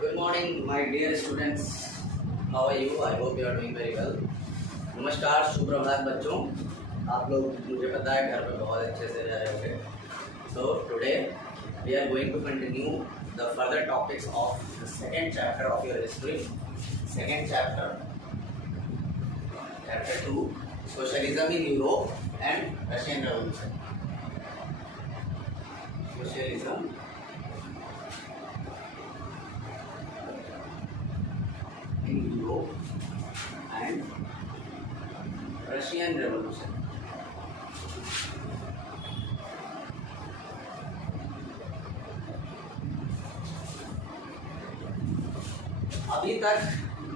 Good morning, my dear students. How are you? I hope you are doing very well. नमस्कार, सुप्रभात बच्चों। आप लोग मुझे पता है घर पे बहुत अच्छे से रह रहे होंगे। So today we are going to continue the further topics of the second chapter of your history. Second chapter, chapter 2, Socialism in Europe and Russian Revolution. Socialism in Europe and Russian Revolution. अभी तक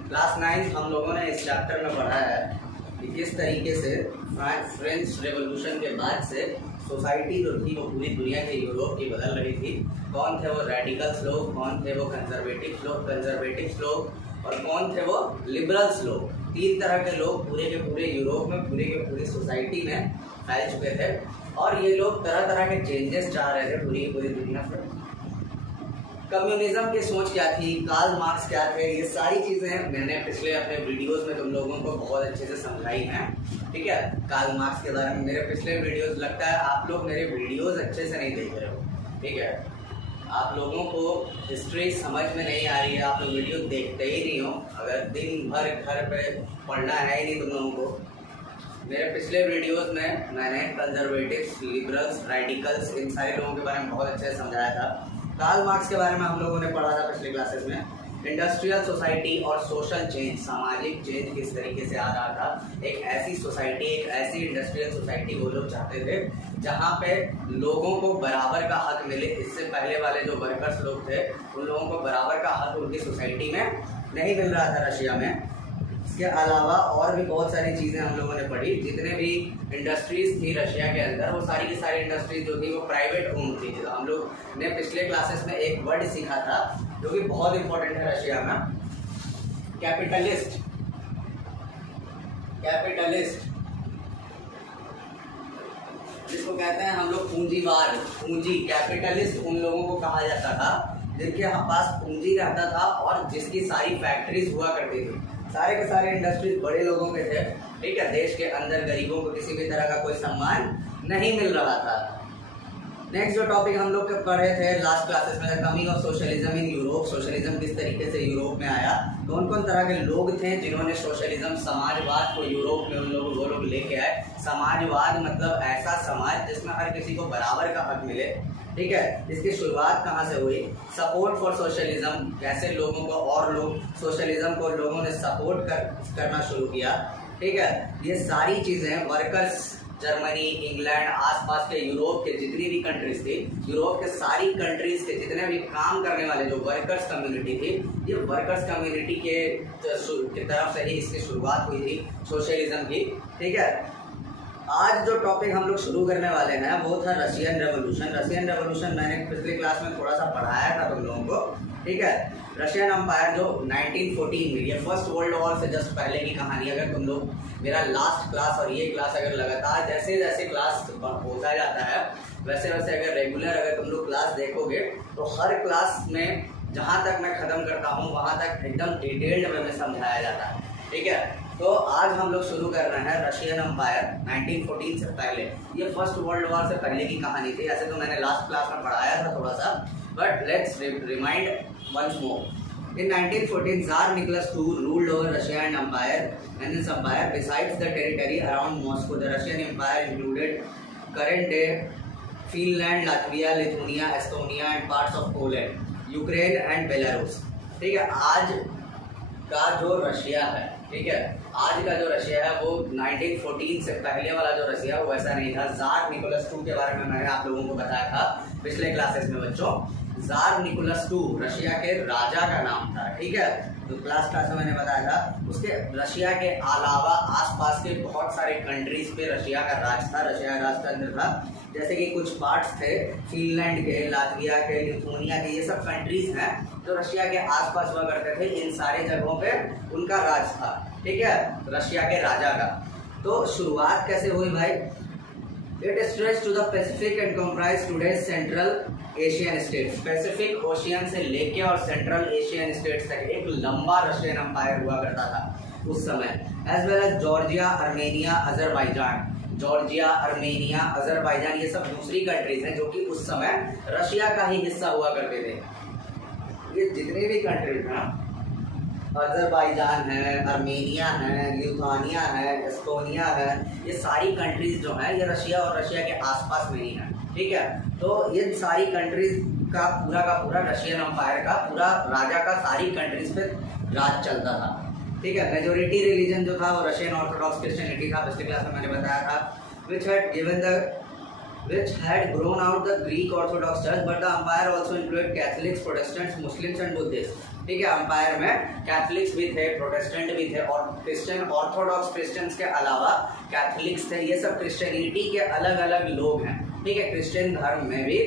class 9 हम लोगों ने इस chapter में पढ़ा है कि किस तरीके से फ्रेंच रेवोल्यूशन के बाद से सोसाइटी जो थी वो पूरी दुनिया के यूरोप की बदल रही थी। कौन थे वो रेडिकल्स लोग, कौन थे वो कंजर्वेटिव्स लोग और कौन थे वो लिबरल्स लोग। तीन तरह के लोग पूरे के पूरे यूरोप में पूरी सोसाइटी में फैल चुके थे और ये लोग तरह तरह के चेंजेस चाह रहे थे पूरी की पूरी दुनिया में। कम्युनिज्म की सोच क्या थी, कार्ल मार्क्स क्या थे, ये सारी चीज़ें मैंने पिछले अपने वीडियोस में तुम लोगों को बहुत अच्छे से समझाई हैं। ठीक है, कार्ल मार्क्स के बारे में मेरे पिछले वीडियोस, लगता है आप लोग मेरे वीडियोस अच्छे से नहीं देख रहे हो। ठीक है, आप लोगों को हिस्ट्री समझ में नहीं आ रही है, आप लोग वीडियो देखते ही नहीं हो। अगर दिन भर घर पे पढ़ना है ही नहीं तुम लोगों को। मेरे पिछले वीडियोस में मैंने कंजर्वेटिव्स, लिबरल्स, रेडिकल्स, इन सारे लोगों के बारे में बहुत अच्छे से समझाया था। कार्ल मार्क्स के बारे में हम लोगों ने पढ़ा था पिछले क्लासेस में। इंडस्ट्रियल सोसाइटी और सोशल चेंज, सामाजिक चेंज किस तरीके से आ रहा था। एक ऐसी सोसाइटी, एक ऐसी इंडस्ट्रियल सोसाइटी वो लोग चाहते थे जहाँ पे लोगों को बराबर का हक मिले। इससे पहले वाले जो वर्कर्स लोग थे उन लोगों को बराबर का हक उनकी सोसाइटी में नहीं मिल रहा था रशिया में। इसके अलावा और भी बहुत सारी चीज़ें हम लोगों ने पढ़ी। जितने भी इंडस्ट्रीज थी रशिया के अंदर, वो सारी की सारी इंडस्ट्रीज जो थी वो प्राइवेट ओन थी। हम लोग ने पिछले क्लासेस में एक वर्ड सीखा था जो कि बहुत इंपॉर्टेंट है रशिया में, कैपिटलिस्ट। जिसको कहते हैं हम लोग पूंजीवाद, पूंजी। कैपिटलिस्ट उन लोगों को कहा जाता था जिनके पास पूंजी रहता था और जिसकी सारी फैक्ट्रीज हुआ करती थी। सारे के सारे इंडस्ट्रीज बड़े लोगों के थे। ठीक है, देश के अंदर गरीबों को किसी भी तरह का कोई सम्मान नहीं मिल रहा था। नेक्स्ट जो टॉपिक हम लोग पढ़े थे लास्ट क्लासेस में, coming of socialism in Europe. Socialism किस तरीके से यूरोप में आया, कौन कौन तरह के लोग थे जिन्होंने सोशलिज्म, समाजवाद को यूरोप में वो लोग लेके आए। समाजवाद मतलब ऐसा समाज जिसमें हर किसी को बराबर का हक मिले। ठीक है, इसकी शुरुआत कहाँ से हुई। सपोर्ट फॉर सोशलिज्म, कैसे लोगों को और लोग सोशलिज्म को लोगों ने सपोर्ट करना शुरू किया। ठीक है, ये सारी चीज़ें वर्कर्स, जर्मनी, इंग्लैंड, आसपास के यूरोप के जितनी भी कंट्रीज थी, यूरोप के सारी कंट्रीज के जितने भी काम करने वाले जो वर्कर्स कम्युनिटी थी, ये वर्कर्स कम्युनिटी के तरफ से ही इसकी शुरुआत हुई थी सोशलिज्म की। ठीक है, आज जो टॉपिक हम लोग शुरू करने वाले हैं वो था रशियन रेवोल्यूशन। रशियन रेवोल्यूशन मैंने पिछले क्लास में थोड़ा सा पढ़ाया था तुम लोगों को। ठीक है, रशियन एम्पायर जो 1914 में, ये फर्स्ट वर्ल्ड वॉर से जस्ट पहले की कहानी। अगर तुम लोग मेरा लास्ट क्लास और ये क्लास अगर लगातार जैसे जैसे क्लास होता जाता है वैसे वैसे अगर रेगुलर अगर तुम लोग क्लास देखोगे तो हर क्लास में जहाँ तक मैं ख़त्म करता हूँ वहाँ तक एकदम डिटेल्ड वे में समझाया जाता है। ठीक है, तो आज हम लोग शुरू कर रहे हैं रशियन एम्पायर 1914 से पहले। ये फर्स्ट वर्ल्ड वॉर से पहले की कहानी थी। ऐसे तो मैंने लास्ट क्लास में पढ़ाया था थोड़ा सा, but let's remind once more. In 1914, Tsar Nicholas II ruled over Russia and his empire. Besides the territory around Moscow, the Russian Empire included current-day Finland, Latvia, Lithuania, Estonia, and parts of Poland, Ukraine, and Belarus. ठीक है, आज का जो Russia है, ठीक है, आज का जो रशिया है वो 1914 से पहले वाला जो रशिया वो वैसा नहीं था। जार निकोलस II के बारे में मैंने आप लोगों को बताया था पिछले क्लासेस में बच्चों। जार निकोलस II रशिया के राजा का नाम था। ठीक है, तो क्लास में मैंने बताया था। उसके रशिया के अलावा आसपास के बहुत सारे कंट्रीज पे रशिया का राज था, रशिया राजतंत्र था। जैसे कि कुछ पार्ट्स थे फिनलैंड के, लातविया के, लिथुआनिया के, ये सब कंट्रीज हैं जो रशिया के आसपास हुआ करते थे। इन सारे जगहों पे उनका राज था। ठीक है, रशिया के राजा का। तो शुरुआत कैसे हुई भाई, It stretched to the Pacific and comprised today's Central Asian states. Pacific ocean से लेके और सेंट्रल एशियन स्टेट्स तक एक लंबा रशियन एम्पायर हुआ करता था उस समय. As well as Georgia, Armenia, Azerbaijan. Georgia, Armenia, Azerbaijan ये सब दूसरी कंट्रीज हैं जो कि उस समय रशिया का ही हिस्सा हुआ करते थे. ये जितने भी कंट्रीज हैं, अजरबैजान है, अर्मेनिया है, लिथुआनिया है, एस्टोनिया है, ये सारी कंट्रीज जो हैं ये रशिया और रशिया के आसपास में ही हैं. ठीक है, तो ये सारी कंट्रीज का पूरा रशियन एम्पायर का पूरा राजा का सारी कंट्रीज पे राज चलता था. ठीक है, मेजोरिटी रिलीजन जो था वो रशियन ऑर्थोडॉक्स क्रिश्चियनिटी था. पिछले क्लास में मैंने बताया था which had grown out the Greek Orthodox Church, but the empire also included Catholics, Protestants, Muslims and Buddhists. ठीक है, एम्पायर में कैथलिक्स भी थे, प्रोटेस्टेंट भी थे और क्रिश्चियन ऑर्थोडॉक्स क्रिश्चियंस के अलावा कैथलिक्स थे. ये सब क्रिश्चियनिटी के अलग अलग लोग हैं. ठीक है, क्रिश्चियन धर्म में भी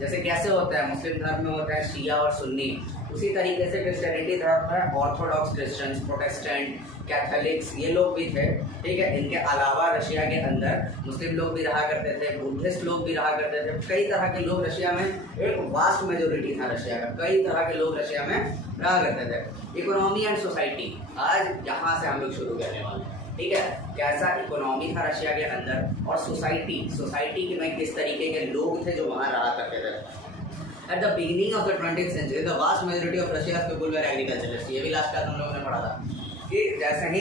जैसे कैसे होता है, मुस्लिम धर्म में होता है शिया और सुन्नी, उसी तरीके से क्रिश्चियनिटी धर्म में ऑर्थोडॉक्स क्रिश्चियंस, प्रोटेस्टेंट, कैथलिक्स ये लोग भी थे. ठीक है, इनके अलावा रशिया के अंदर मुस्लिम लोग भी रहा करते थे, बुद्धिस्ट लोग भी रहा करते थे. कई तरह के लोग रशिया में, एक वास्ट मेजोरिटी था रशिया का, कई तरह के लोग रशिया में रहा करते थे. इकोनॉमी एंड सोसाइटी, आज यहाँ से हम लोग शुरू करने वाले हैं. ठीक है, कैसा इकोनॉमी था रशिया के अंदर और सोसाइटी में किस तरीके के लोग थे जो वहाँ रहा करते थे. At the beginning of the 20th century, the vast majority of Russia's people were agriculturists. ये भी लास्ट क्लास हम लोगों ने पढ़ा था कि जैसे ही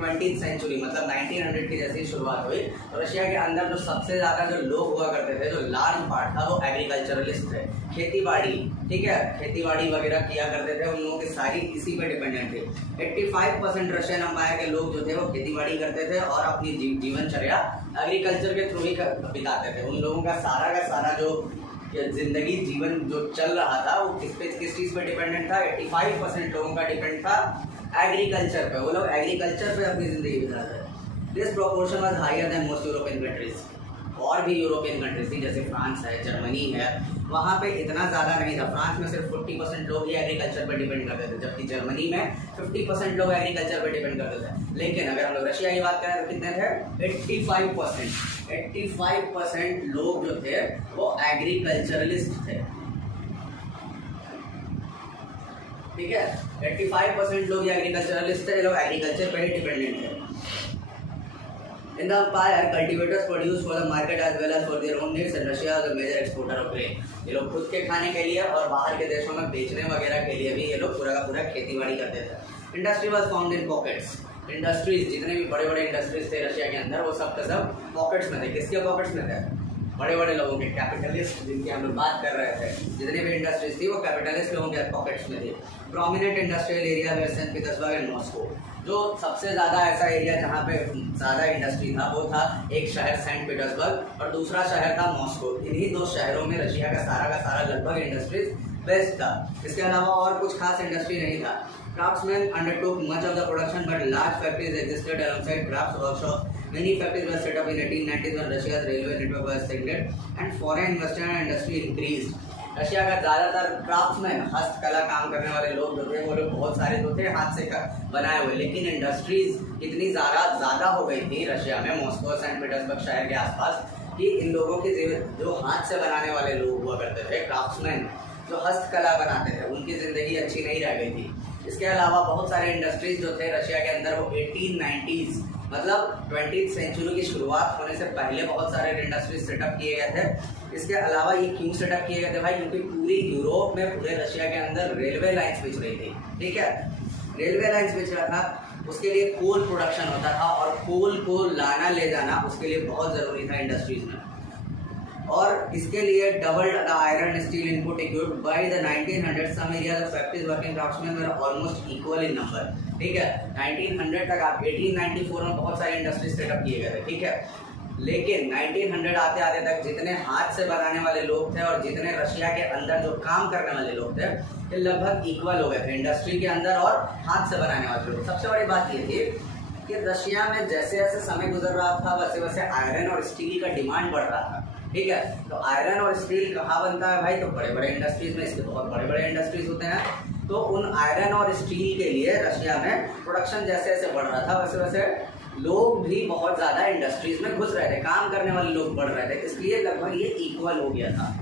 20th सेंचुरी मतलब 1900 की जैसी शुरुआत हुई तो रशिया के अंदर जो सबसे ज़्यादा जो लोग हुआ करते थे, जो लार्ज पार्ट था वो एग्रीकल्चरलिस्ट थे. खेती बाड़ी, ठीक है, खेती बाड़ी वगैरह किया करते थे. उन लोगों की सारी इसी पे डिपेंडेंट थे. 85% रशियन एम्पायर के लोग जो थे वो खेती बाड़ी करते थे और अपनी जीवनचर्या एग्रीकल्चर के थ्रू ही बिताते थे. उन लोगों का सारा जो जिंदगी जीवन जो चल रहा था वो किस चीज़ पे डिपेंडेंट था. 85% लोगों का डिपेंड था एग्रीकल्चर पे. वो लोग एग्रीकल्चर पे अपनी जिंदगी बिताते थे. This proportion was higher than most European countries. और भी यूरोपियन कंट्रीज थी जैसे फ्रांस है, जर्मनी है, वहाँ पे इतना ज़्यादा नहीं था. फ्रांस में सिर्फ 40% लोग ही एग्रीकल्चर पर डिपेंड करते थे, जबकि जर्मनी में 50% लोग एग्रीकल्चर पर डिपेंड करते थे. लेकिन अगर हम लोग रशिया की बात करें तो कितने थे? 85% लोग जो थे वो एग्रीकल्चरलिस्ट थे. ठीक है, 85% लोग एग्रीकल्चरलिस्ट थे, लोग एग्रीकल्चर पर ही डिपेंडेंट थे. In the empire, cultivators produced for the market as well as for their own needs, and Russia was a major exporter of grain. ये लोग खुद के खाने के लिए और बाहर के देशों में बेचने वगैरह के लिए भी ये लोग पूरा का पूरा खेती बाड़ी करते थे. Industry was found in pockets. Industries, जितने भी बड़े बड़े इंडस्ट्रीज थे रशिया के अंदर वो सब के सब पॉकेट्स में थे. किसके पॉकेट्स में थे? बड़े बड़े लोगों के, कैपिटलिस्ट जिनकी हम लोग बात कर रहे थे. जितनी भी इंडस्ट्रीज थी वो कैपिटलिस्ट लोगों के पॉकेट्स में थी. Prominent industrial area were Saint Petersburg and Moscow. जो सबसे ज़्यादा ऐसा एरिया जहाँ पे ज़्यादा इंडस्ट्री था वो था एक शहर सेंट पीटर्सबर्ग और दूसरा शहर था मॉस्को. इन्हीं दो शहरों में रशिया का सारा लगभग इंडस्ट्रीज बेस्ट था. इसके अलावा और कुछ खास इंडस्ट्री नहीं था. Craftsmen undertook much of the production, but large factories existed alongside crafts workshops. Many factories were set up in 1890s when Russia's railway network was extended and foreign investment and industry increased. Russia का ज़्यादातर craftsman, हस्तकला काम करने वाले लोग जो थे वो लोग बहुत सारे तो थे हाथ से बनाए हुए, लेकिन इंडस्ट्रीज इतनी ज़्यादा हो गई थी रशिया में, मॉस्को सेंट पीटर्सबर्ग शहर के आसपास, कि इन लोगों की जो हाथ से बनाने वाले लोग हुआ करते थे, क्राफ्ट्समैन जो हस्तकला बनाते थे, उनकी ज़िंदगी अच्छी नहीं रह गई थी. इसके अलावा बहुत सारे इंडस्ट्रीज जो थे रशिया के अंदर वो 1890s मतलब 20th सेंचुरी की शुरुआत होने से पहले बहुत सारे इंडस्ट्रीज सेटअप किए गए थे. इसके अलावा ये क्यों सेटअप किए गए थे भाई? क्योंकि पूरी यूरोप में, पूरे रशिया के अंदर रेलवे लाइन्स बिछ रही थी. ठीक है, रेलवे लाइन्स बिछ रहा था, उसके लिए कोल प्रोडक्शन होता था और कोल को लाना ले जाना उसके लिए बहुत ज़रूरी था इंडस्ट्रीज में. और इसके लिए doubled the iron steel input equipped by the 1900 some areas of factories working craftsman were almost equal in number. ठीक है, 1900 तक आप 1894 में बहुत सारे इंडस्ट्रीज सेटअप किए गए थे. ठीक है, लेकिन 1900 आते आते तक जितने हाथ से बनाने वाले लोग थे और जितने रशिया के अंदर जो काम करने वाले लोग थे ये लगभग इक्वल हो गए थे इंडस्ट्री के अंदर और हाथ से बनाने वाले लोग. सबसे बड़ी बात ये थी कि रशिया में जैसे जैसे समय गुजर रहा था वैसे वैसे आयरन और स्टील का डिमांड बढ़ रहा था. ठीक है, तो आयरन और स्टील कहाँ बनता है भाई? तो बड़े बड़े इंडस्ट्रीज में. इसके बहुत बड़े बड़े इंडस्ट्रीज होते हैं. तो उन आयरन और स्टील के लिए रशिया में प्रोडक्शन जैसे जैसे बढ़ रहा था वैसे वैसे लोग भी बहुत ज़्यादा इंडस्ट्रीज में घुस रहे थे, काम करने वाले लोग बढ़ रहे थे, इसलिए लगभग ये इक्वल हो गया था।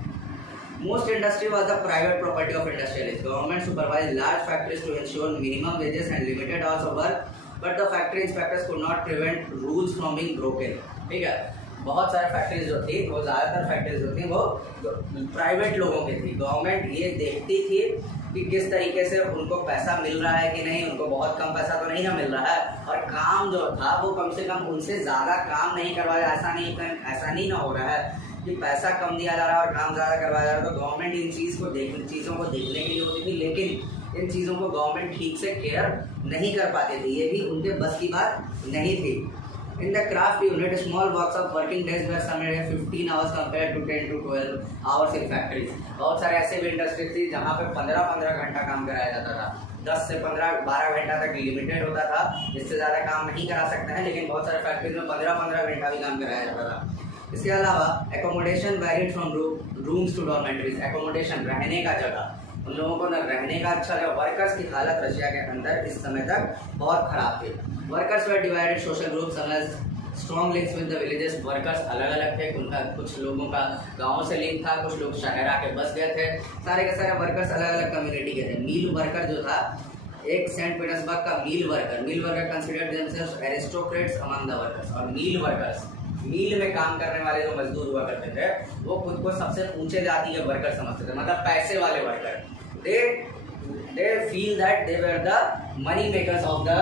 Most industry was the private property of industrialist. Government supervise large factories to ensure minimum wages and limited hours of work, but the factory inspectors could not prevent rules from being broken. ठीक है, बहुत सारे factories जो थी, वो ज़्यादातर factories जो थी वो प्राइवेट लोगों की थी। गवर्नमेंट ये देखती थी कि किस तरीके से उनको पैसा मिल रहा है कि नहीं, उनको बहुत कम पैसा तो नहीं ना मिल रहा है, और काम जो था वो कम से कम उनसे ज़्यादा काम नहीं करवाया। ऐसा नहीं ना हो रहा है कि पैसा कम दिया जा रहा है और काम ज़्यादा करवाया जा रहा है। तो गवर्नमेंट इन चीज़ों को देखने के लिए होती थी, लेकिन इन चीज़ों को गवर्नमेंट ठीक से केयर नहीं कर पाती थी, ये भी उनके बस की बात नहीं थी। In the craft unit, small blocks of working days were submitted 15 hours compared to 10 to 12 hours in factories. बहुत सारे ऐसे भी इंडस्ट्रीज थी जहाँ पे 15-15 घंटा काम कराया जाता था, 10 से 15-12 घंटा तक लिमिटेड होता था, इससे ज़्यादा काम नहीं करा सकते हैं, लेकिन बहुत सारे फैक्ट्रीज में 15-15 घंटा भी काम कराया जाता था। इसके अलावा accommodation varied from rooms to dormitories. Accommodation, रहने का जगह, उन लोगों को न रहने का अच्छा लगा। वर्कर्स की हालत रशिया के अंदर इस समय तक बहुत खराब थी। Workers were divided social groups strong links with the villages. Workers अलग अलग थे, उनका कुछ लोगों का गाँव से लिंक था, कुछ लोग शहर आके बस गए थे, सारे के सारे वर्कर्स अलग अलग कम्युनिटी के थे। मील वर्कर जो था, एक सेंट पीटर्सबर्ग का mill worker considered themselves aristocrats among the workers. और मील वर्कर्स, मील में काम करने वाले जो मजदूर हुआ करते थे, वो खुद को सबसे ऊंचे जाति के वर्कर समझते थे, मतलब पैसे वाले worker. They feel that they were the money makers of the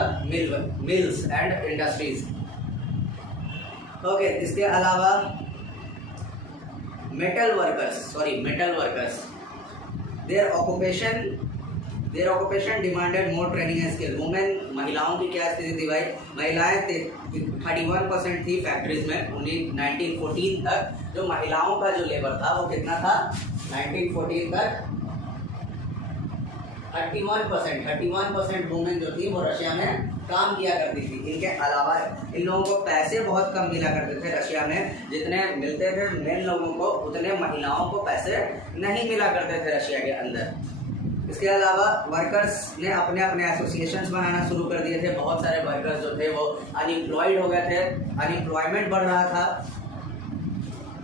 mills and industries. Okay, इसके अलावा metal workers, their occupation demanded more training and skill. Women, महिलाओं की क्या स्थिति थी भाई? महिलाएं 31% थी फैक्ट्रीज में 1914 तक। जो महिलाओं का जो लेबर था वो कितना था 1914 तक? 31% वुमेन जो थी वो रशिया में काम किया करती थी। इनके अलावा इन लोगों को पैसे बहुत कम मिला करते थे रशिया में, जितने मिलते थे मेन लोगों को उतने महिलाओं को पैसे नहीं मिला करते थे रशिया के अंदर। इसके अलावा वर्कर्स ने अपने अपने एसोसिएशंस बनाना शुरू कर दिए थे। बहुत सारे वर्कर्स जो थे वो अनएम्प्लॉयड हो गए थे, अनएम्प्लॉयमेंट बढ़ रहा था।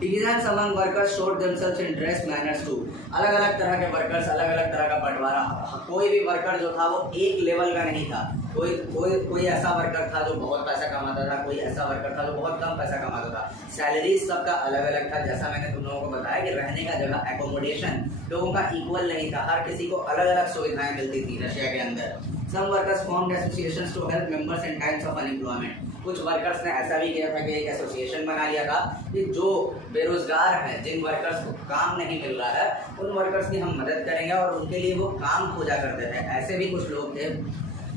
Divisions among workers showed themselves in dress manners too. अलग अलग तरह के वर्कर्स, अलग अलग तरह का बंटवारा। कोई भी वर्कर जो था वो एक लेवल का नहीं था। कोई ऐसा वर्कर था जो बहुत पैसा कमाता था, कोई ऐसा वर्कर था जो बहुत कम पैसा कमाता था। सैलरी सबका अलग अलग था। जैसा मैंने तुम लोगों को बताया कि रहने का जगह, एकोमोडेशन लोगों का इक्वल नहीं था, हर किसी को अलग अलग सुविधाएं मिलती थी रशिया के अंदर। Some workers formed associations to help members in times of unemployment. कुछ वर्कर्स ने ऐसा भी किया था कि एक एसोसिएशन बना लिया था कि जो बेरोजगार हैं, जिन वर्कर्स को काम नहीं मिल रहा है, उन वर्कर्स की हम मदद करेंगे और उनके लिए वो काम खोजा करते थे। ऐसे भी कुछ लोग थे।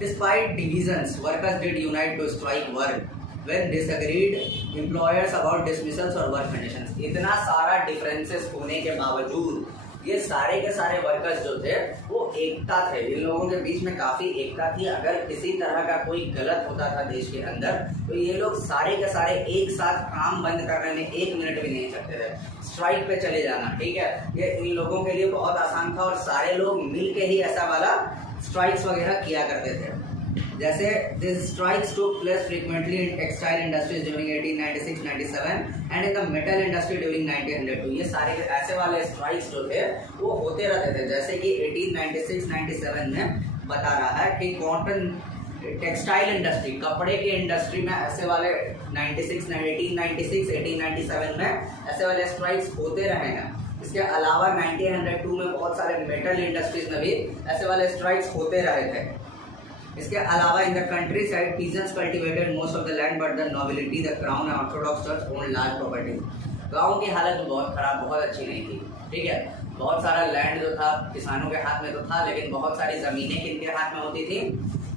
Despite divisions, workers did unite to strike work when disagreed employers about dismissals or work conditions. इतना सारा डिफरेंसेस होने के बावजूद ये सारे के सारे वर्कर्स जो थे वो एकता थे। इन लोगों के बीच में काफी एकता थी। अगर किसी तरह का कोई गलत होता था देश के अंदर, तो ये लोग सारे के सारे एक साथ काम बंद करने में 1 मिनट भी नहीं सकते थे, स्ट्राइक पे चले जाना। ठीक है, ये इन लोगों के लिए बहुत आसान था और सारे लोग मिल के ही ऐसा वाला स्ट्राइक्स वगैरह किया करते थे। जैसे this strikes took place frequently in textile industries during 1896-97 and in the metal industry during 1902। ये सारे ऐसे वाले स्ट्राइक्स जो थे वो होते रहते थे। जैसे कि 1896-97 में बता रहा है कि कॉटन टेक्सटाइल इंडस्ट्री, कपड़े के इंडस्ट्री में ऐसे वाले 1897 में ऐसे वाले स्ट्राइक्स होते रहे हैं। इसके अलावा 1902 में बहुत सारे मेटल इंडस्ट्रीज में भी ऐसे वाले स्ट्राइक्स होते रहे थे। इसके अलावा in the country side peasants cultivated most of the land but the nobility, the crown and Orthodox church owned large properties. गाँव की हालत बहुत खराब, बहुत अच्छी नहीं थी। ठीक है, बहुत सारा लैंड जो था किसानों के हाथ में तो था, लेकिन बहुत सारी जमीनें किनके हाथ में होती थी?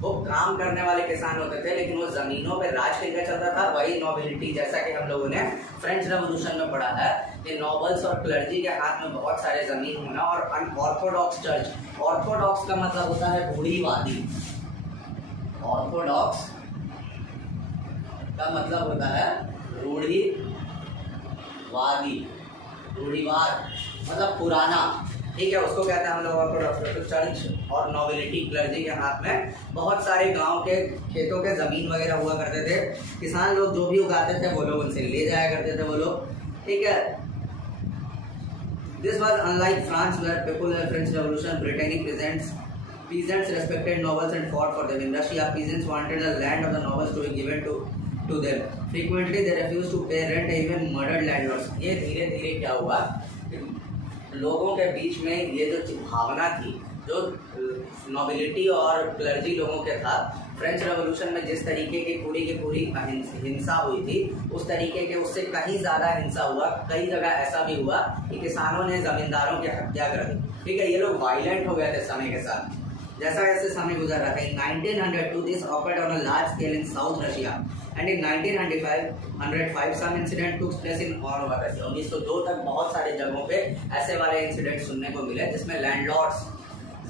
वो काम करने वाले किसान होते थे, लेकिन वो जमीनों पे राज किनका चलता था? वही नोबिलिटी। जैसा कि हम लोगों ने फ्रेंच रेवोल्यूशन में पढ़ा है कि नोबल्स और क्लर्जी के हाथ में बहुत सारे जमीन होना और अनऑर्थोडॉक्स चर्च। ऑर्थोडॉक्स का मतलब होता है रूढ़िवादी। ऑर्थोडॉक्स का मतलब होता है रूढ़िवादी, रूढ़िवाद मतलब पुराना। ठीक है, उसको कहते हैं हम लोग तो चर्च और नोबिलिटी क्लर्जी के हाथ में बहुत सारे गांव के खेतों के ज़मीन वगैरह हुआ करते थे। किसान लोग जो भी उगाते थे वो लोग उनसे ले जाया करते थे वो लोग। ठीक है, this was unlike France where people French revolution Britannic peasants respected nobles and fought for them. In Russia, peasants wanted the land of the nobles to be given to them. Frequently, they refused to pay rent and even murdered landlords. ये धीरे धीरे क्या हुआ, लोगों के बीच में ये जो भावना थी, जो नोबिलिटी और क्लर्जी लोगों के था, फ्रेंच रेवोल्यूशन में जिस तरीके की पूरी हिंसा हुई थी, उस तरीके के उससे कहीं ज़्यादा हिंसा हुआ। कई जगह ऐसा भी हुआ कि किसानों ने ज़मींदारों की हत्या कर दी। ठीक है, ये लोग वायलेंट हो गए थे समय के साथ, जैसा जैसे समय गुजर रहा था। इन 1902 this occurred on a large scale in South Russia and in 1905 some incident took place in all over Russia। 1902 तक बहुत सारे जगहों पे ऐसे वाले इंसिडेंट सुनने को मिले जिसमें लैंडलॉर्ड्स,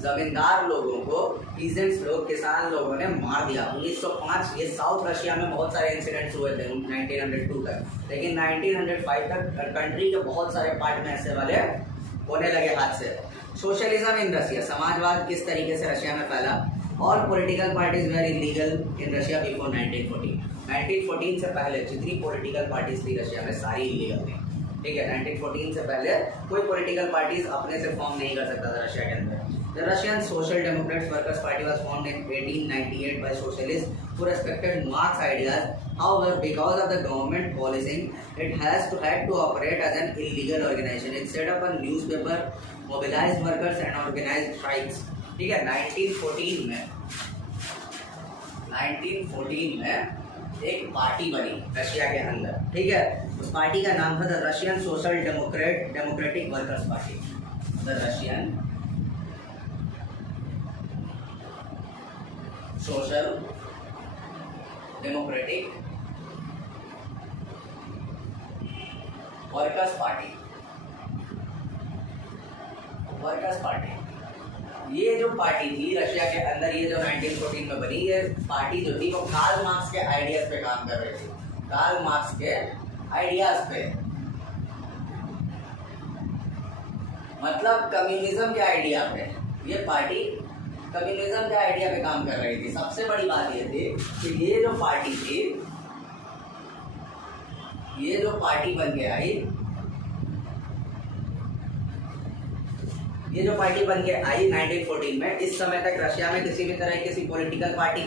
जमींदार लोगों को पीजेंट्स लोग, किसान लोगों ने मार दिया। 1905 ये साउथ रशिया में बहुत सारे इंसिडेंट्स हुए थे 1902 तक, लेकिन 1905 तक कंट्री के बहुत सारे पार्ट में ऐसे वाले होने लगे हाथ से। सोशलिज्म इन रशिया, समाजवाद किस तरीके से रशिया में फैला। All political parties were illegal in Russia before 1914। 1914 से पहले जितनी पॉलिटिकल पार्टीज थी रशिया में सारी इलीगल थी। ठीक है, 1914 से पहले कोई पॉलिटिकल पार्टीज अपने से फॉर्म नहीं कर सकता था रशिया के अंदर। The Russian Social Democrats Workers Party was formed in 1898 by socialists who respected Marx's ideas. However, because of the government policing, it had to operate as an illegal organization. It set up a newspaper, mobilized workers and organized strikes. ठीक है, 1914 में एक party बनी Russia के अंदर। ठीक है, उस पार्टी का नाम था the Russian social democratic workers party. The Russian social democratic workers party. ये जो पार्टी थी रशिया के अंदर, ये जो 1914 में बनी, ये पार्टी जो थी वो कार्ल मार्क्स के आइडियाज पे काम कर रही थी। कार्ल मार्क्स के आइडियाज पे, मतलब कम्युनिज्म के आइडिया पे ये पार्टी कम्युनिज्म के आइडिया पे काम कर रही थी। सबसे बड़ी बात ये थी कि ये जो पार्टी थी, ये जो पार्टी बन के आई, ये जो पार्टी बन के आई 1914 में, इस समय तक रशिया में किसी भी तरह किसी पॉलिटिकल पार्टी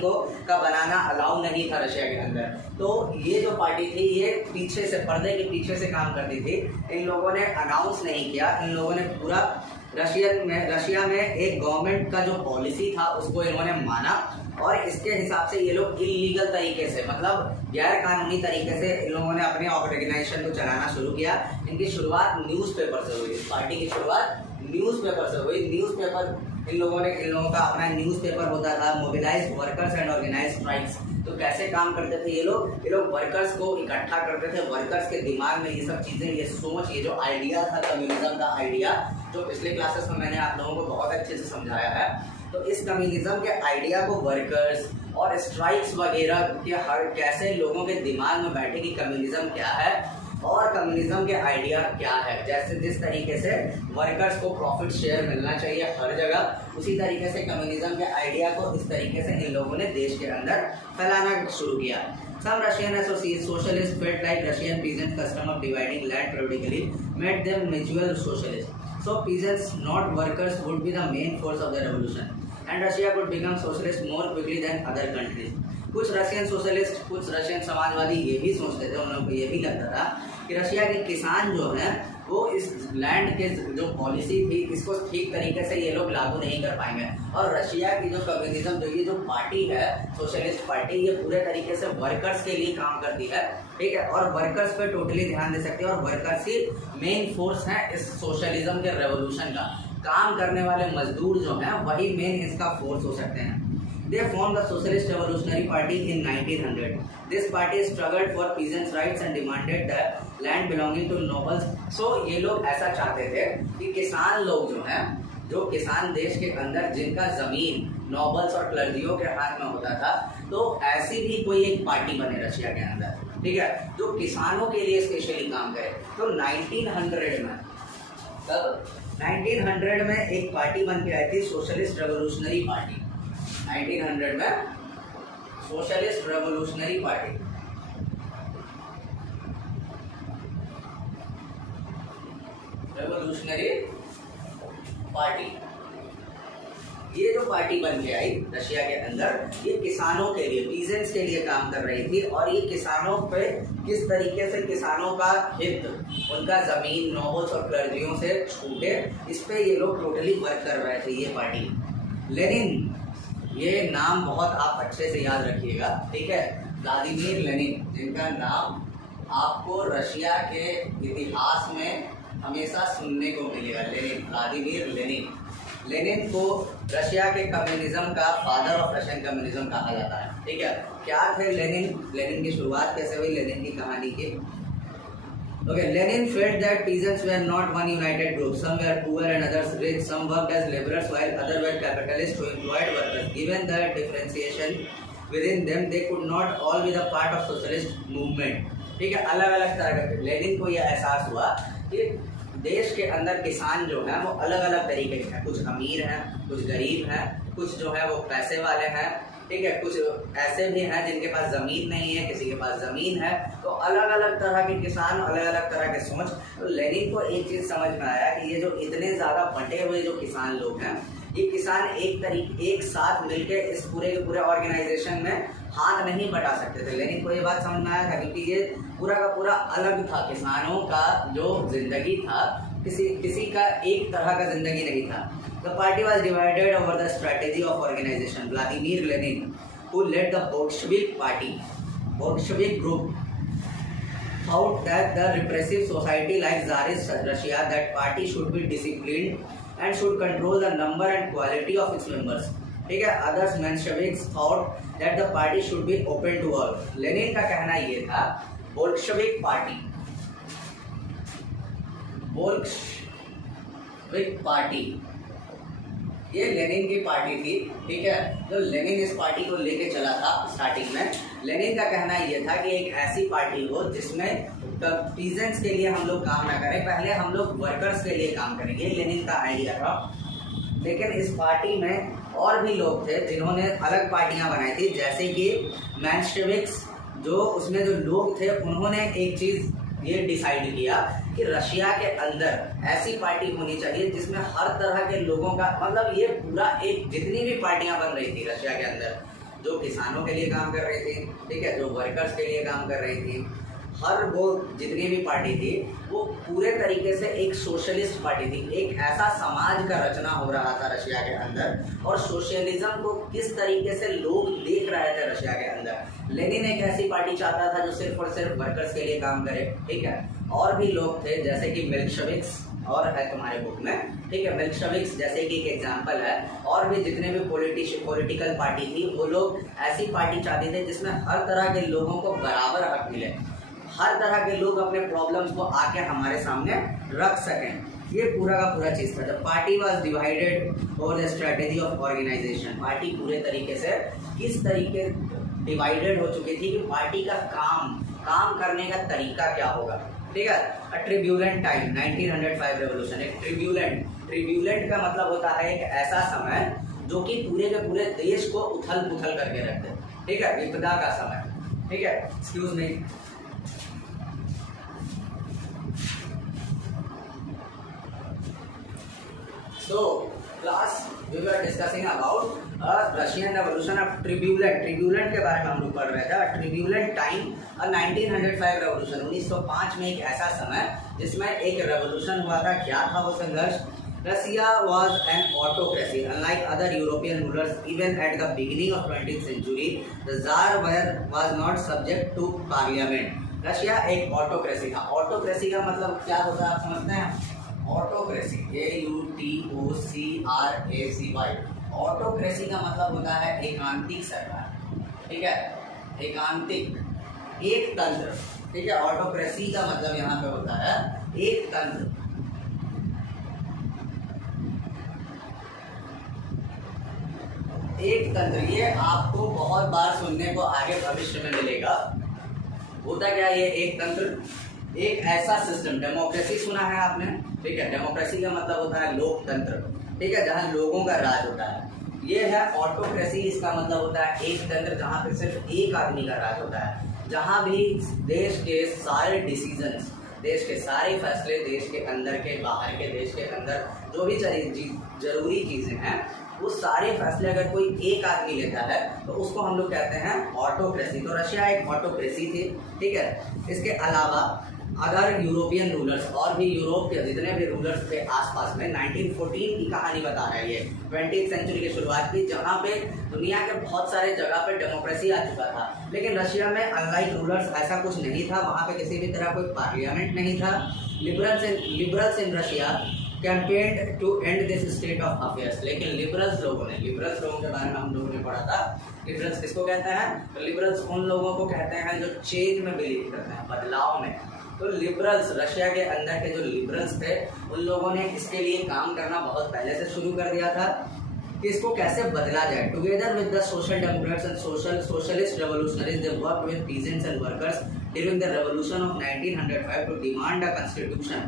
का बनाना अलाउ नहीं था रशिया के अंदर। तो ये जो पार्टी थी ये पीछे से, पर्दे के पीछे से काम करती थी। इन लोगों ने अनाउंस नहीं किया, इन लोगों ने पूरा रशिया में एक गवर्नमेंट का जो पॉलिसी था उसको इन्होंने माना और इसके हिसाब से ये लोग इलीगल तरीके से, मतलब गैर कानूनी तरीके से इन लोगों ने अपने ऑर्गेनाइजेशन को चलाना शुरू किया। इनकी शुरुआत न्यूज़पेपर से हुई। इस पार्टी की शुरुआत न्यूज़पेपर से हुई। न्यूज़पेपर इन लोगों का अपना न्यूज़पेपर होता था, mobilised workers and organised strikes. तो कैसे काम करते थे ये लोग वर्कर्स को इकट्ठा करते थे। वर्कर्स के दिमाग में ये सब चीज़ें, ये सोच, ये जो आइडिया था कम्युनिज्म का आइडिया, जो पिछले क्लासेस में मैंने आप लोगों को बहुत अच्छे से समझाया है, तो इस कम्युनिज्म के आइडिया को वर्कर्स और स्ट्राइक्स वगैरह के हर कैसे लोगों के दिमाग में बैठे कि कम्युनिज्म क्या है और कम्युनिज्म के आइडिया क्या है। जैसे जिस तरीके से वर्कर्स को प्रॉफिट शेयर मिलना चाहिए हर जगह, उसी तरीके से कम्युनिज्म के आइडिया को इस तरीके से इन लोगों ने देश के अंदर फैलाना शुरू किया। Some Russian socialists felt like Russian peasants' custom of dividing land periodically made them mutual socialists. So peasants, not workers, would be the main force of the revolution, and Russia could become socialist more quickly than other countries. कुछ Russian socialist, कुछ Russian Samajwadi ये भी सोचते थे, उन लोगों को ये भी लगता था कि रशिया के किसान जो हैं वो इस लैंड के जो पॉलिसी थी इसको ठीक तरीके से ये लोग लागू नहीं कर पाएंगे। और रशिया की जो कम्युनिज्म, जो ये जो पार्टी है सोशलिस्ट पार्टी, ये पूरे तरीके से वर्कर्स के लिए काम करती है। ठीक है, और वर्कर्स पे टोटली ध्यान दे सकती है और वर्कर्स ही मेन फोर्स है इस सोशलिज्म के रेवोल्यूशन का। काम करने वाले मजदूर जो हैं वही मेन इसका फोर्स हो सकते हैं। They formed the Socialist Revolutionary Party in 1900. This party struggled for peasants' rights and demanded the land belonging to nobles. So ये लोग ऐसा चाहते थे कि किसान लोग जो हैं, जो किसान देश के अंदर जिनका जमीन नोबल्स और क्लर्जियों के हाथ में होता था, तो ऐसी भी कोई एक पार्टी बने रशिया के अंदर, ठीक है, जो किसानों के लिए स्पेशली काम करे। तो 1900 में तब 1900 में एक पार्टी बन के आई थी, सोशलिस्ट रेवोल्यूशनरी पार्टी। 1900 में socialist revolutionary party. Revolutionary party, ये जो पार्टी बन के आई रशिया के अंदर, ये किसानों के लिए, पीजेंट्स के लिए काम कर रही थी। और ये किसानों पे किस तरीके से किसानों का हित, उनका जमीन नौबत और क्लर्जियों से छूटे, इस पे ये लोग टोटली वर्क कर रहे थे, ये पार्टी। लेनिन, ये नाम बहुत आप अच्छे से याद रखिएगा, ठीक है। व्लादिमीर लेनिन, जिनका नाम आपको रशिया के इतिहास में हमेशा सुनने को मिलेगा, लेनिन, व्लादिमीर लेनिन। लेनिन को रशिया के कम्युनिज्म का फादर ऑफ रशियन कम्युनिज्म कहा जाता है, ठीक है। क्या थे लेनिन, लेनिन की शुरुआत कैसे हुई, लेनिन की कहानी की। Okay, Lenin felt that peasants were not one united group. Some were poor and others rich. Some worked as laborers while others were capitalists who employed workers. Given the differentiation within them, they could not all be the part of socialist movement. ठीक है, अलग अलग तरह के। Lenin को यह एहसास हुआ कि देश के अंदर किसान जो हैं वो अलग अलग तरीके के हैं, कुछ अमीर हैं, कुछ गरीब हैं, कुछ जो है वो पैसे वाले हैं, ठीक है, कुछ ऐसे भी हैं जिनके पास ज़मीन नहीं है, किसी के पास ज़मीन है। तो अलग अलग तरह के किसान, अलग अलग तरह के सोच। तो लेनिन को एक चीज़ समझ में आया कि ये जो इतने ज़्यादा बंटे हुए जो किसान लोग हैं, ये किसान एक साथ मिलके इस पूरे के पूरे ऑर्गेनाइजेशन में हाथ नहीं बटा सकते थे। लेनिन को ये बात समझ में आया था, क्योंकि ये पूरा का पूरा अलग था। किसानों का जो जिंदगी था, किसी का एक तरह का जिंदगी नहीं था। The party was divided over the strategy of organization. Vladimir Lenin, who led the Bolshevik party, Bolshevik group, thought that the repressive society like Tsarist Russia, that party should be disciplined and should control the number and quality of its members. ठीक है, others Mensheviks thought that the party should be open to all. Lenin का कहना ये था, Bolshevik party, Bolshevik party ये Lenin की party थी, ठीक है। तो लेनिन इस पार्टी को लेके चला था स्टार्टिंग में। लेनिन का कहना ये था कि एक ऐसी पार्टी हो जिसमें पीजेंट्स के लिए हम लोग काम ना करें, पहले हम लोग वर्कर्स के लिए काम करेंगे, लेनिन का आइडिया था। लेकिन इस पार्टी में और भी लोग थे जिन्होंने अलग पार्टियां बनाई थी, जैसे कि मेंशेविक्स, जो उसमें जो लोग थे उन्होंने एक चीज़ ये डिसाइड किया कि रशिया के अंदर ऐसी पार्टी होनी चाहिए जिसमें हर तरह के लोगों का, मतलब ये पूरा एक, जितनी भी पार्टियां बन रही थी रशिया के अंदर, जो किसानों के लिए काम कर रही थी, ठीक है, जो वर्कर्स के लिए काम कर रही थी, हर वो जितनी भी पार्टी थी वो पूरे तरीके से एक सोशलिस्ट पार्टी थी। एक ऐसा समाज का रचना हो रहा था रशिया के अंदर, और सोशलिज्म को किस तरीके से लोग देख रहे थे रशिया के अंदर। लेनिन एक ऐसी पार्टी चाहता था जो सिर्फ और सिर्फ वर्कर्स के लिए काम करे, ठीक है। और भी लोग थे जैसे कि मेल्शेविक्स, और है तुम्हारे बुक में, ठीक है, मेल्शेविक्स जैसे कि एक एग्जाम्पल है। और भी जितने भी पॉलिटिकल पार्टी थी, वो लोग ऐसी पार्टी चाहते थे जिसमें हर तरह के लोगों को बराबर हक मिले, हर तरह के लोग अपने प्रॉब्लम्स को आके हमारे सामने रख सकें। ये पूरा का पूरा चीज़ था। जब party was divided over the strategy of organisation, party पूरे तरीके से किस तरीके डिवाइडेड हो चुकी थी कि पार्टी का काम करने का तरीका क्या होगा, ठीक है। अ ट्रिब्यूलेंट टाइम, 1905 रेवोल्यूशन। एक ट्रिब्यूलेंट का मतलब होता है एक ऐसा समय जो कि पूरे के पूरे देश को उथल पुथल करके रख दे, ठीक है, विपदा का समय, ठीक है। Excuse me. So, class, we were discussing about Russian revolution of ट्रिब्यूलेंट। ट्रिब्यूलेंट के बारे में हम लोग पढ़ रहे थे। ट्रिब्यूलेंट टाइम, 1905 रेवोल्यूशन, 1905 में एक ऐसा समय जिसमें एक रेवोल्यूशन हुआ था। क्या था वो संघर्ष? Russia was an autocracy. Unlike other European rulers, even at the beginning of 20th century, the Tsar was not subject to parliament. Russia एक ऑटोक्रेसी था। ऑटोक्रेसी का मतलब क्या होता है आप समझते हैं? ऑटोक्रेसी, AUTOCRACY, ऑटोक्रेसी का मतलब होता है एकांतिक सरकार, ठीक है, एकांतिक, एक तंत्र, ठीक है। ऑटोक्रेसी का मतलब यहाँ पे होता है एक तंत्र। एक तंत्र, ये आपको बहुत बार सुनने को आगे भविष्य में मिलेगा। होता क्या ये एक तंत्र? एक ऐसा सिस्टम, डेमोक्रेसी सुना है आपने, ठीक है, डेमोक्रेसी का मतलब होता है लोकतंत्र, ठीक है, जहाँ लोगों का राज होता है। ये है ऑटोक्रेसी, इसका मतलब होता है एक तंत्र जहाँ पे सिर्फ एक आदमी का राज होता है, जहाँ भी देश के सारे डिसीजंस, देश के सारे फैसले, देश के अंदर के बाहर के, देश के अंदर जो भी जरूरी चीज़ें हैं, वो सारे फैसले अगर कोई एक आदमी लेता है तो उसको हम लोग कहते हैं ऑटोक्रेसी। तो रशिया एक ऑटोक्रेसी थी, ठीक है। इसके अलावा अगर यूरोपियन रूलर्स और भी यूरोप के जितने भी रूलर्स थे आसपास में, 1914 की कहानी बता रहा है ये, 20वीं सेंचुरी की शुरुआत की, जहाँ पे दुनिया के बहुत सारे जगह पे डेमोक्रेसी आ चुका था, लेकिन रशिया में अनलाइक रूलर्स ऐसा कुछ नहीं था। वहाँ पे किसी भी तरह कोई पार्लियामेंट नहीं था। Liberals in Russia campaigned to end this state of affairs, लेकिन लिबरल्स लोगों के बारे में हम लोगों ने पढ़ा था। लिबरल्स किसको कहते हैं? तो लिबरल्स उन लोगों को कहते हैं जो चेंज में बिलीव करते हैं, बदलाव में। तो लिबरल्स, रशिया के अंदर के जो लिबरल्स थे, उन लोगों ने इसके लिए काम करना बहुत पहले से शुरू कर दिया था कि इसको कैसे बदला जाए। Together with the social democrats and socialist revolutionaries, they worked with peasants and workers during the revolution of 1905 to demand a constitution.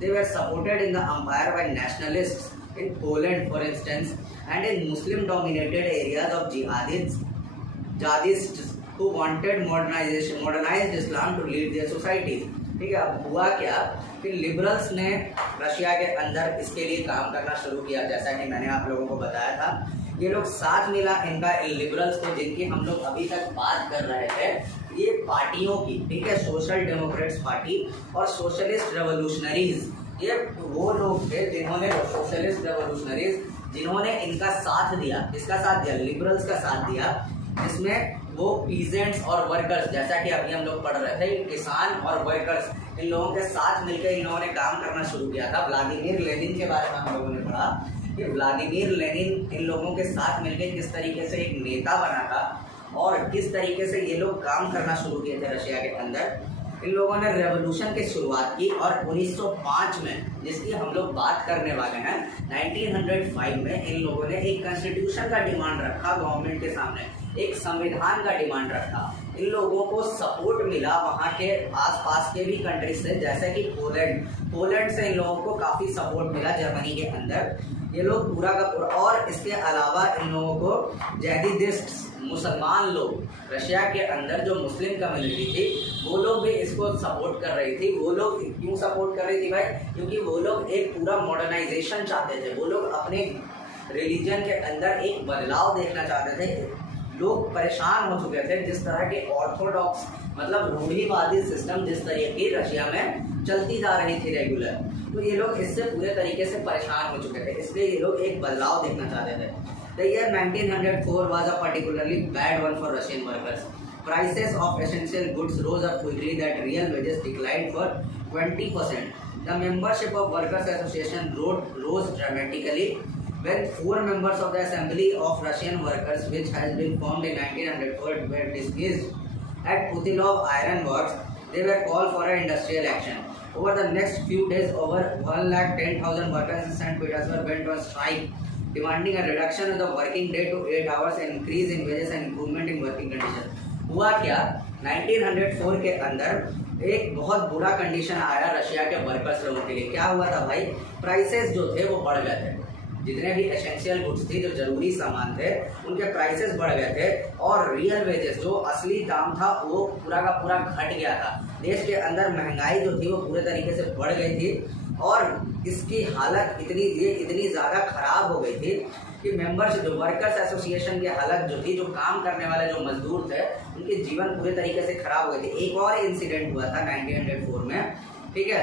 They were supported in the empire by nationalists in Poland, for instance, and in Muslim-dominated areas of jihadists who wanted modernized Islam to lead their societies. ठीक है, अब हुआ क्या कि liberals ने Russia के अंदर इसके लिए काम करना शुरू किया, जैसा कि मैंने आप लोगों को बताया था। ये लोग साथ मिला इनका, इन लिबरल्स को, जिनकी हम लोग अभी तक बात कर रहे थे, ये पार्टियों की, ठीक है, सोशल डेमोक्रेट्स पार्टी और सोशलिस्ट रेवोल्यूशनरीज, ये वो लोग थे जिन्होंने, सोशलिस्ट रेवोल्यूशनरीज जिन्होंने इनका साथ दिया। इसका साथ दिया, लिबरल्स का साथ दिया, जिसमें वो पीजेंट्स और वर्कर्स, जैसा कि अभी हम लोग पढ़ रहे थे, किसान और वर्कर्स, इन लोगों के साथ मिलकर इन्होंने काम करना शुरू किया था। व्लादिमीर लेनिन के बारे में हम लोगों ने पढ़ा कि व्लादिमीर लेनिन इन लोगों के साथ मिलकर किस तरीके से एक नेता बना था और किस तरीके से ये लोग काम करना शुरू किए थे रशिया के अंदर। इन लोगों ने रेवोल्यूशन की शुरुआत की और 1905 में, जिसकी हम लोग बात करने वाले हैं, 1905 में इन लोगों ने एक कॉन्स्टिट्यूशन का डिमांड रखा गवर्नमेंट के सामने, एक संविधान का डिमांड रखा। इन लोगों को सपोर्ट मिला वहाँ के आसपास के भी कंट्रीज से, जैसे कि पोलैंड से इन लोगों को काफ़ी सपोर्ट मिला, जर्मनी के अंदर ये लोग पूरा का पूरा। और इसके अलावा इन लोगों को जैदिदिस्ट, मुसलमान लोग, रशिया के अंदर जो मुस्लिम कम्युनिटी थी, वो लोग भी इसको सपोर्ट कर रही थी। वो लोग क्यों सपोर्ट कर रही थी भाई? क्योंकि वो लोग एक पूरा मॉडर्नाइजेशन चाहते थे, वो लोग अपने रिलीजन के अंदर एक बदलाव देखना चाहते थे। लोग परेशान हो चुके थे जिस तरह के ऑर्थोडॉक्स, मतलब रूढ़िवादी सिस्टम जिस तरीके की रशिया में चलती जा रही थी रेगुलर, तो ये लोग इससे पूरे तरीके से परेशान हो चुके थे, इसलिए ये लोग एक बदलाव देखना चाहते थे। The year 1904 was a particularly bad one for Russian workers. Prices of essential goods rose up quickly that real wages declined for 20%. The membership of Workers' Association rose dramatically when 4 members of the Assembly of Russian Workers, which has been formed in 1904, were dismissed at Putilov Iron Works. They were called for an industrial action. Over the next few days, over 110,000 workers in St. Petersburg went on strike, demanding a reduction of the working day to 8 hours, an increase in wages and improvement in working conditions. हुआ क्या? 1904 के अंदर एक बहुत बुरा condition आया Russia के workers लोगों के लिए। क्या हुआ था भाई? प्राइसेस जो थे वो बढ़ गए थे, जितने भी एसेंशियल गुड्स थी, जो जरूरी सामान थे, उनके प्राइसेस बढ़ गए थे और रियल वेजेस, जो असली दाम था, वो पूरा का पूरा घट गया था। देश के अंदर महंगाई जो थी वो पूरे तरीके से बढ़ गई थी और इसकी हालत इतनी ज़्यादा खराब हो गई थी कि मेंबर्स, जो वर्कर्स एसोसिएशन की हालत जो थी, जो काम करने वाले जो मजदूर थे, उनके जीवन पूरे तरीके से खराब हो गए थे। एक और इंसिडेंट हुआ था 1904 में, ठीक है,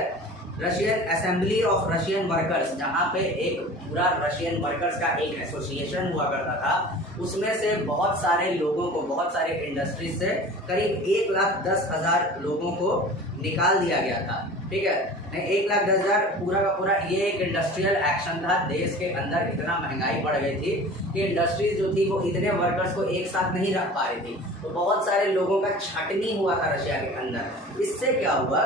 Russian assembly of Russian workers, जहाँ पे एक पूरा रशियन वर्कर्स का एक एसोसिएशन हुआ करता था, उसमें से बहुत सारे लोगों को, बहुत सारे इंडस्ट्रीज से करीब 1,10,000 लोगों को निकाल दिया गया था। ठीक है, 1,10,000 पूरा का पूरा ये एक इंडस्ट्रियल एक्शन था। देश के अंदर इतना महंगाई बढ़ गई थी कि इंडस्ट्रीज जो थी वो इतने वर्कर्स को एक साथ नहीं रख पा रही थी, तो बहुत सारे लोगों का छटनी हुआ था रशिया के अंदर। इससे क्या हुआ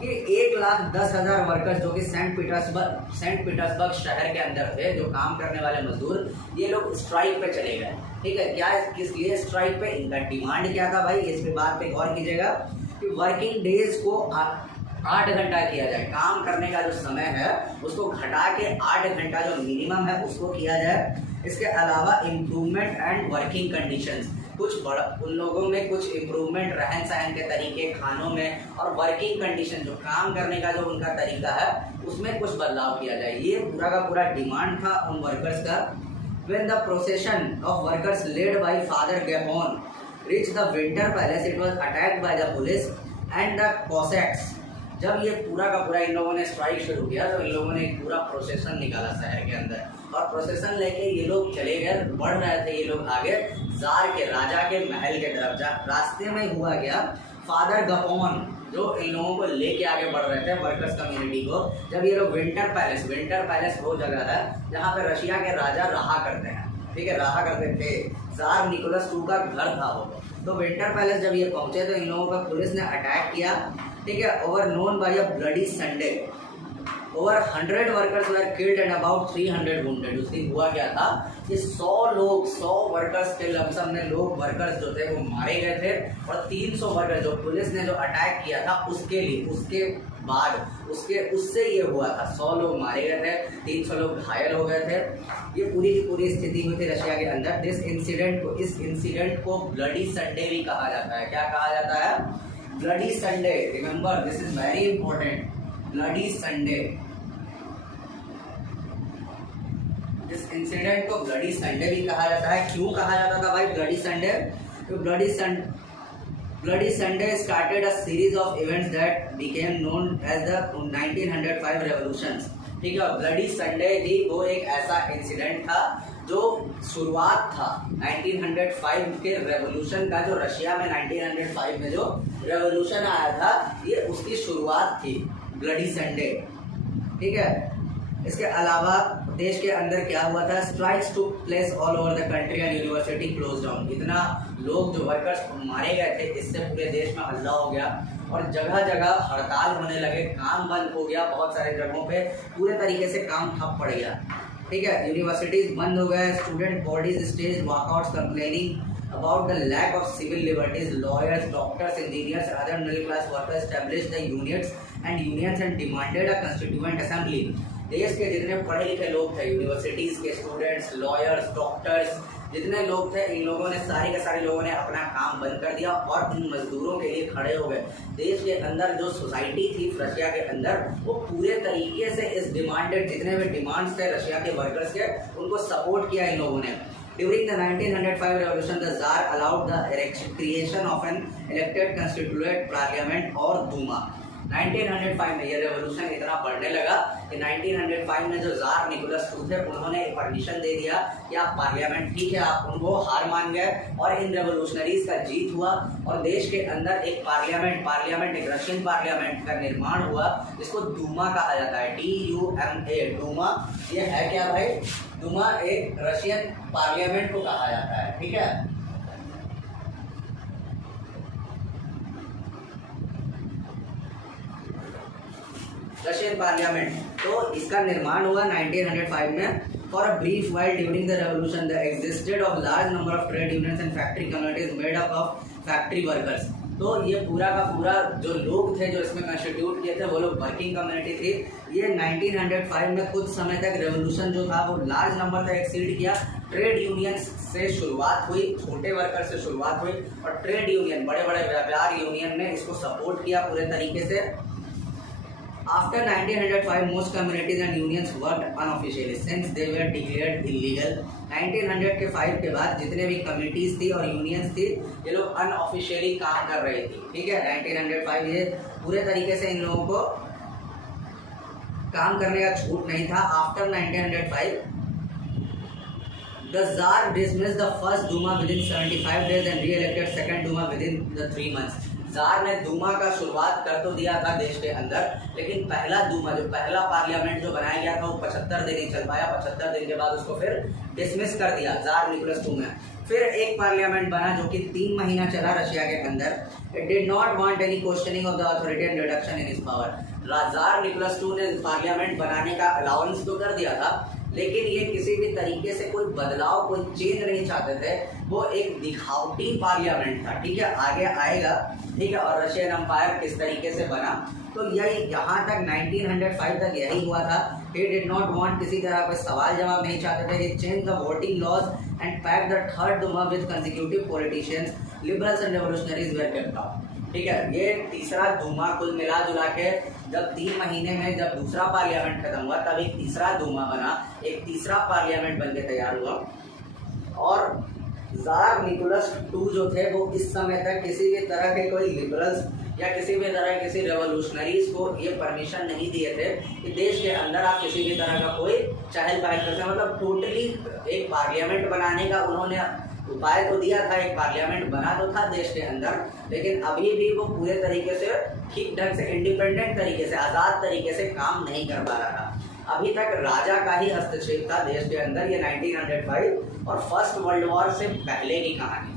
कि 1,10,000 वर्कर्स जो कि सेंट पीटर्सबर्ग शहर के अंदर थे, जो काम करने वाले मजदूर, ये लोग स्ट्राइक पे चले गए। ठीक है, क्या किस लिए स्ट्राइक पे? इनका डिमांड क्या था भाई? इस पे बात पे गौर कीजिएगा कि वर्किंग डेज को 8 घंटा किया जाए। काम करने का जो समय है उसको घटा के 8 घंटा जो मिनिमम है उसको किया जाए। इसके अलावा इम्प्रूवमेंट एंड वर्किंग कंडीशंस, कुछ बड़ा उन लोगों में कुछ इम्प्रूवमेंट रहन सहन के तरीके, खानों में, और वर्किंग कंडीशन जो काम करने का जो उनका तरीका है उसमें कुछ बदलाव किया जाए। ये पूरा का पूरा डिमांड था उन वर्कर्स का। When the procession of workers led by Father Gapon reached the Winter Palace, it was attacked by the police and the Cossacks। जब ये पूरा का पूरा इन लोगों ने स्ट्राइक शुरू किया तो इन लोगों ने एक पूरा प्रोसेशन निकाला शहर के अंदर, और प्रोसेशन लेके ये लोग चले गए, बढ़ रहे थे ये लोग आगे जार के, राजा के महल के तरफ। रास्ते में हुआ क्या, फादर गपोन जो इन लोगों को लेके आगे बढ़ रहे थे वर्कर्स कम्युनिटी को, जब ये लोग विंटर पैलेस वो जगह है जहाँ पे रशिया के राजा रहा करते हैं, ठीक है, रहा करते थे, जार निकोलस II का घर था वो। तो विंटर पैलेस जब ये पहुंचे तो इन लोगों पर पुलिस ने अटैक किया, ठीक है, over known by a bloody Sunday. Over 100 workers were killed and about 300 wounded. उस दिन हुआ क्या था कि 100 वर्कर्स के लमसम में लोग वर्कर्स जो थे वो मारे गए थे, और 300 वर्कर्स जो पुलिस ने जो अटैक किया था उसके लिए, उसके बाद उससे ये हुआ था, 100 लोग मारे गए थे, 300 लोग घायल हो गए थे। ये पूरी की पूरी स्थिति हुई थी रशिया के अंदर। इस इंसिडेंट को ब्लडी संडे भी कहा जाता है। क्या कहा जाता है? Bloody Sunday. Remember, this is very important, bloody Sunday. इस इंसिडेंट को ब्लडी संडे भी कहा जाता है। क्यों कहा जाता था भाई ब्लडी संडे? तो bloody Sunday started a series of events that became known as the 1905 revolutions. ठीक है, ब्लडी संडे ही वो एक ऐसा इंसिडेंट था जो शुरुआत था 1905 के रेवोल्यूशन का, जो रशिया में 1905 में जो रेवोल्यूशन आया था ये उसकी शुरुआत थी, ब्लडी संडे। ठीक है, इसके अलावा देश के अंदर क्या हुआ था, strikes took place all over the country and university close down. इतना लोग जो वर्कर्स मारे गए थे इससे पूरे देश में हल्ला हो गया और जगह जगह हड़ताल होने लगे, काम बंद हो गया, बहुत सारे जगहों पे पूरे तरीके से काम ठप पड़ गया। ठीक है, यूनिवर्सिटीज बंद हो गए, student bodies stage walkouts complaining about the lack of civil liberties, lawyers, doctors, engineers, other middle class workers established the unions and demanded a constituent assembly. देश के जितने पढ़े लिखे लोग थे, यूनिवर्सिटीज के स्टूडेंट्स, लॉयर्स, डॉक्टर्स, जितने लोग थे, इन लोगों ने सारे के सारे लोगों ने अपना काम बंद कर दिया और इन मजदूरों के लिए खड़े हो गए। देश के अंदर जो सोसाइटी थी रशिया के अंदर, वो पूरे तरीके से इस डिमांडेड, जितने भी डिमांड्स थे रशिया के वर्कर्स के, उनको सपोर्ट किया इन लोगों ने। During the 1905 revolution, the Tsar allowed the creation of an elected constituent parliament और दूमा। 1905 में ये रेवोल्यूशन इतना बढ़ने लगा कि 1905 में जो जार निकोलस II थे उन्होंने परमिशन दे दिया कि आप पार्लियामेंट, ठीक है, आप उनको हार मान गए और इन रेवोल्यूशनरीज का जीत हुआ और देश के अंदर एक पार्लियामेंट एक रशियन पार्लियामेंट का निर्माण हुआ जिसको दूमा कहा जाता है, DUMA, दूमा। ये है क्या भाई? दूमा एक रशियन पार्लियामेंट को कहा जाता है। ठीक है, रशियन पार्लियामेंट, तो इसका निर्माण हुआ 1905 में। For a brief while during the revolution the existed of large number of trade unions and factory communities made up of factory workers. तो ये पूरा का पूरा जो लोग थे जो इसमें कंस्टिट्यूट किए थे वो लोग वर्किंग कम्युनिटी थी। ये 1905 में कुछ समय तक रेवोल्यूशन जो था वो लार्ज नंबर तक एक्सीड किया। ट्रेड यूनियंस से शुरुआत हुई, छोटे वर्कर से शुरुआत हुई और ट्रेड यूनियन, बड़े बड़े व्यापार यूनियन ने इसको सपोर्ट किया पूरे तरीके से। After 1905, most communities and unions worked unofficially since they were declared illegal. 1905 के बाद जितने भी कम्युनिटीज थी और यूनियंस थी ये लोग अनऑफिशियली काम कर रही थी। ठीक है, 1905 ये पूरे तरीके से इन लोगों को काम करने का छूट नहीं था। After 1905 the Tsar dismissed the first Duma within 75 days and re-elected second Duma within the 3 months. Jar ने दूमा का शुरुआत कर तो दिया था देश के अंदर, लेकिन पहला दूमा जो पहला पार्लियामेंट जो बनाया गया था वो 75 दिन ही चल पाया। 75 दिन के बाद उसको फिर डिसमिस कर दिया जार निकोलस II में। फिर एक पार्लियामेंट बना जो कि 3 महीना चला रशिया के अंदर। It did not want any questioning of the authority and reduction in his power. Tsar Nicholas II ने पार्लियामेंट बनाने का अलाउंस तो कर दिया था, लेकिन ये किसी भी तरीके से कोई बदलाव, कोई चेंज नहीं चाहते थे। वो एक दिखावटी पार्लियामेंट था, ठीक है, आगे आएगा, ठीक है। और रशियन एम्पायर किस तरीके से बना, तो यही यहाँ तक 1905 तक यही हुआ था। He did not want, किसी तरह कोई सवाल जवाब नहीं चाहते थे। He changed the voting laws and packed the third Duma with consecutive politicians. Liberals and revolutionaries were kept out. ठीक है, ये तीसरा दूमा कुल मिला जुला के जब 3 महीने में जब दूसरा पार्लियामेंट खत्म हुआ तब एक तीसरा दूमा बना, एक तीसरा पार्लियामेंट बनके तैयार हुआ। और जार निकोलस II जो थे वो इस समय तक किसी भी तरह के कोई लिबरल्स या किसी भी तरह किसी रेवोल्यूशनरीज को ये परमिशन नहीं दिए थे कि देश के अंदर आप किसी भी तरह का कोई चहल पहल कर सकते। मतलब टोटली एक पार्लियामेंट बनाने का उन्होंने उपाय तो दिया था, एक पार्लियामेंट बना तो था देश के अंदर, लेकिन अभी भी वो पूरे तरीके से ठीक ढंग से इंडिपेंडेंट तरीके से, आज़ाद तरीके से काम नहीं कर पा रहा था। अभी तक राजा का ही हस्तक्षेप था देश के अंदर। ये 1905 और फर्स्ट वर्ल्ड वॉर से पहले की कहानी है।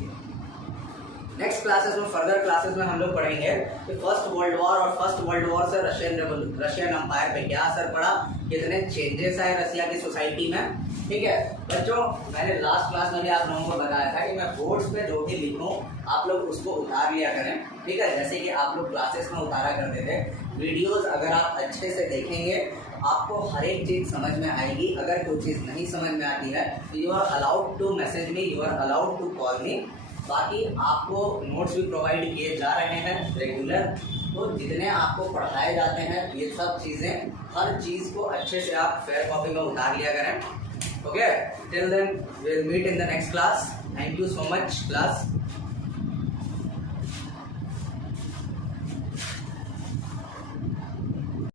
नेक्स्ट क्लासेस में, फर्दर क्लासेस में हम लोग पढ़ेंगे कि फर्स्ट वर्ल्ड वॉर और फर्स्ट वर्ल्ड वॉर से रशियन एम्पायर पे क्या असर पड़ा, कितने चेंजेस आए रशिया की सोसाइटी में। ठीक है बच्चों, मैंने लास्ट क्लास में भी आप लोगों को बताया था कि मैं बोर्ड्स पे जो भी लिखूं आप लोग उसको उतार लिया करें। ठीक है, जैसे कि आप लोग क्लासेस में उतारा करते थे। वीडियोस अगर आप अच्छे से देखेंगे आपको हर एक चीज़ समझ में आएगी। अगर कोई चीज़ नहीं समझ में आती है तो you are allowed to message me, you are allowed to call me. बाकी आपको नोट्स भी प्रोवाइड किए जा रहे हैं रेगुलर, तो जितने आपको पढ़ाए जाते हैं ये सब चीज़ें, हर चीज़ को अच्छे से आप फेयर कॉपी में उतार लिया करें। Okay, till then we will meet in the next class. Thank you so much class.